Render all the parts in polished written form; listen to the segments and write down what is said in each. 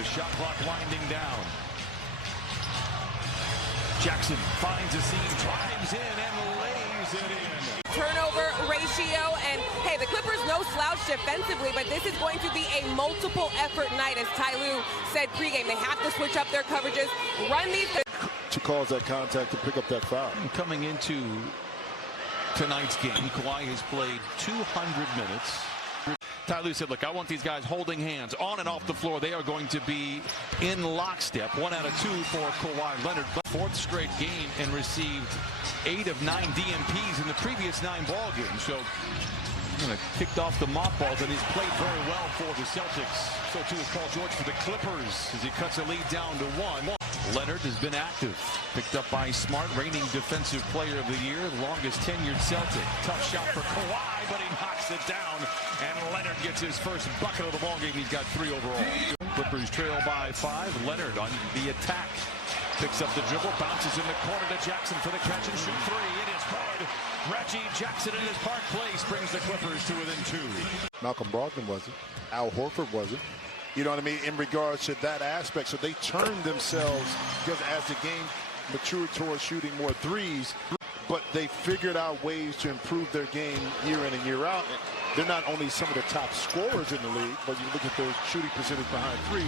the shot clock winding down. Jackson finds a seam, drives in, and lays it in. Turnover ratio, and hey, the Clippers no slouch defensively, but this is going to be a multiple effort night, as Ty Lue said pregame. They have to switch up their coverages, run these. To cause that contact to pick up that foul. Coming into tonight's game, Kawhi has played 200 minutes. Ty Lue said, look, I want these guys holding hands on and off the floor. They are going to be in lockstep. 1 out of 2 for Kawhi Leonard. Fourth straight game and received 8 of 9 DMPs in the previous 9 ball games. So kicked off the mothballs, and he's played very well for the Celtics. So too is Paul George for the Clippers as he cuts a lead down to 1. Leonard has been active. Picked up by Smart, reigning defensive player of the year, the longest tenured Celtic. Tough shot for Kawhi, but he knocks it down. And Leonard gets his first bucket of the ballgame. He's got 3 overall. Clippers trail by 5. Leonard on the attack. Picks up the dribble, bounces in the corner to Jackson for the catch and shoot 3. It is good. Reggie Jackson in his Park Place brings the Clippers to within 2. Malcolm Brogdon wasn't. Al Horford wasn't. You know what I mean, in regards to that aspect. So they turned themselves, because as the game matured towards shooting more threes, but they figured out ways to improve their game year in and year out. They're not only some of the top scorers in the league, but you look at their shooting percentage behind 3.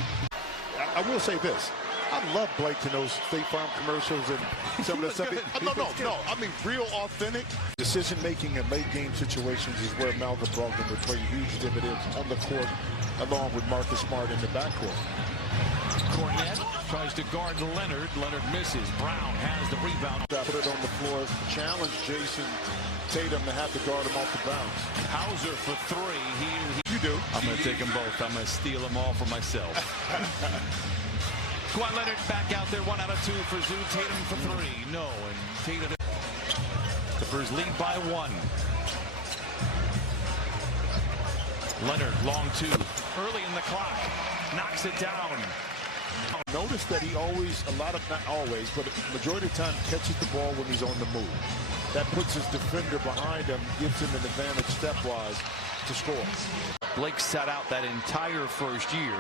I will say this. I love Blake in those State Farm commercials and some of the stuff. No. I mean, real authentic. Decision-making in late-game situations is where Malcolm Brogdon would play huge dividends on the court, along with Marcus Smart in the backcourt. Cornette tries to guard Leonard. Leonard misses. Brown has the rebound. Put it on the floor. Challenge Jason Tatum to have to guard him off the bounce. Hauser for 3. You do. I'm going to take them both. I'm going to steal them all for myself. Kawhi Leonard back out there. 1 out of 2 for Zoo. Tatum for 3. No, and Tatum. Clippers lead by 1. Leonard, long 2. Early in the clock. Knocks it down. Notice that he always, not always, but majority of the time catches the ball when he's on the move. That puts his defender behind him, gives him an advantage stepwise to score. Blake sat out that entire first year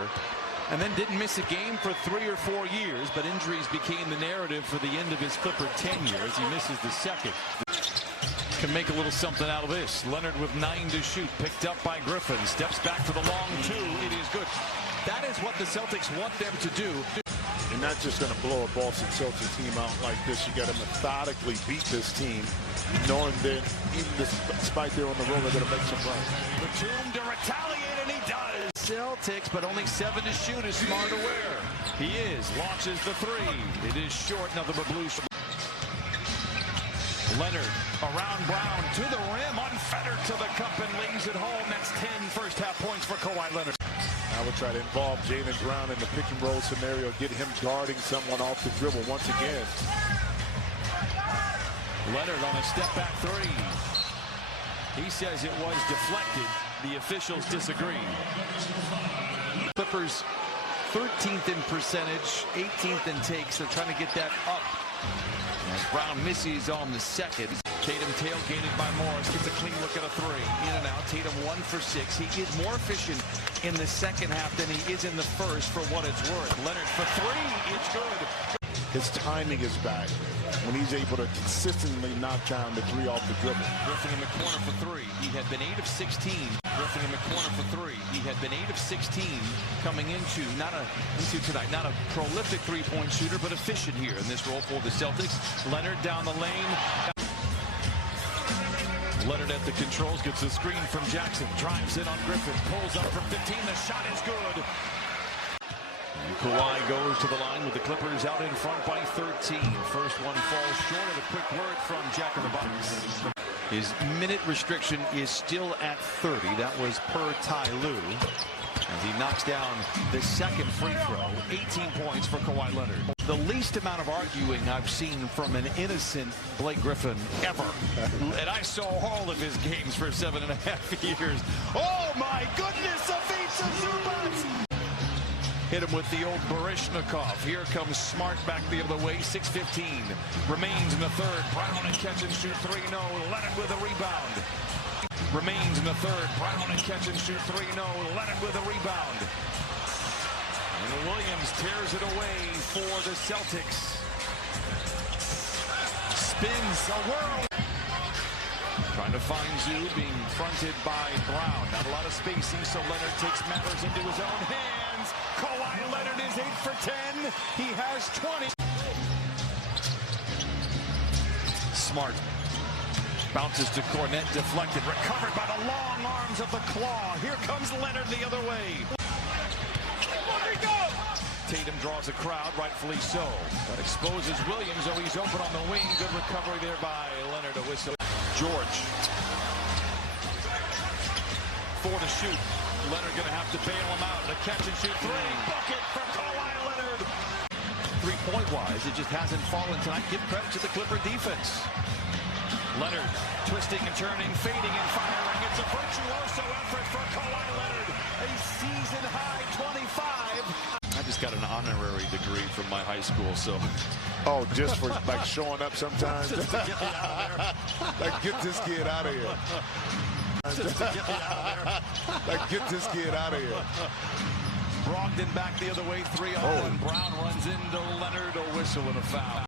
and then didn't miss a game for 3 or 4 years, but injuries became the narrative for the end of his Clipper tenure as he misses the second. Can make a little something out of this. Leonard with 9 to shoot, picked up by Griffin, steps back for the long 2. It is good. That is what the Celtics want them to do. You're not just going to blow a Boston Celtics team out like this. You got to methodically beat this team, knowing that even despite they're on the road, they're going to make some runs. Batum to retaliate, and he does. Celtics, but only 7 to shoot is Smart aware. He is. Launches the 3. It is short. Nothing but blue. Leonard around Brown to the rim, unfettered to the cup and leaves it home. That's 10 first half points for Kawhi Leonard. I would try to involve Jaylen Brown in the pick and roll scenario, get him guarding someone off the dribble once again. Leonard on a step back 3. He says it was deflected. The officials disagree. Clippers 13th in percentage, 18th in takes. They're trying to get that up. As Brown misses on the second. Tatum tailgated by Morris, gets a clean look at a 3. In and out. Tatum 1 for 6. He is more efficient in the second half than he is in the first, for what it's worth. Leonard for 3. It's good. His timing is back when he's able to consistently knock down the 3 off the dribble. Griffin in the corner for 3. He had been 8 of 16. Griffin in the corner for 3. He had been 8 of 16 coming into tonight. Not a prolific three-point shooter, but efficient here in this role for the Celtics. Leonard down the lane. Leonard at the controls, gets the screen from Jackson, drives in on Griffin, pulls up from 15. The shot is good. And Kawhi goes to the line with the Clippers out in front by 13. First one falls short of a quick word from Jack in the Box. His minute restriction is still at 30. That was per Ty Lue. As he knocks down the second free throw. 18 points for Kawhi Leonard. The least amount of arguing I've seen from an innocent Blake Griffin ever. And I saw all of his games for 7.5 years. Oh my goodness, Avicii Zubats! Hit him with the old Barishnikov. Here comes Smart back the other way. 6:15 remains in the third. Brown and catch and shoot 3. No. Leonard with a rebound. Remains in the third. Brown and catch and shoot 3. No. Leonard with a rebound. And Williams tears it away for the Celtics. Spins a whirl. Trying to find Zoo, being fronted by Brown. Not a lot of spacing, so Leonard takes matters into his own hands. Kawhi Leonard is 8 for 10. He has 20. Smart. Bounces to Cornette, deflected, recovered by the long arms of the Claw. Here comes Leonard the other way. Tatum draws a crowd, rightfully so. That exposes Williams, though he's open on the wing. Good recovery there by Leonard, a whistle. George. 4 to shoot. Leonard going to have to bail him out. The catch and shoot 3. Bucket for Kawhi Leonard. 3-point wise, it just hasn't fallen tonight. Give credit to the Clipper defense. Leonard twisting and turning, fading and firing. It's a virtuoso effort for Kawhi Leonard. A season-high 25. I just got an honorary degree from my high school, so. Oh, just for like showing up sometimes? Just to get me out of there. Like, get this kid out of here. Just to get me out of there. Like, get this kid out of here. Brogdon back the other way, 3-0, and Brown runs into Leonard, a whistle and a foul.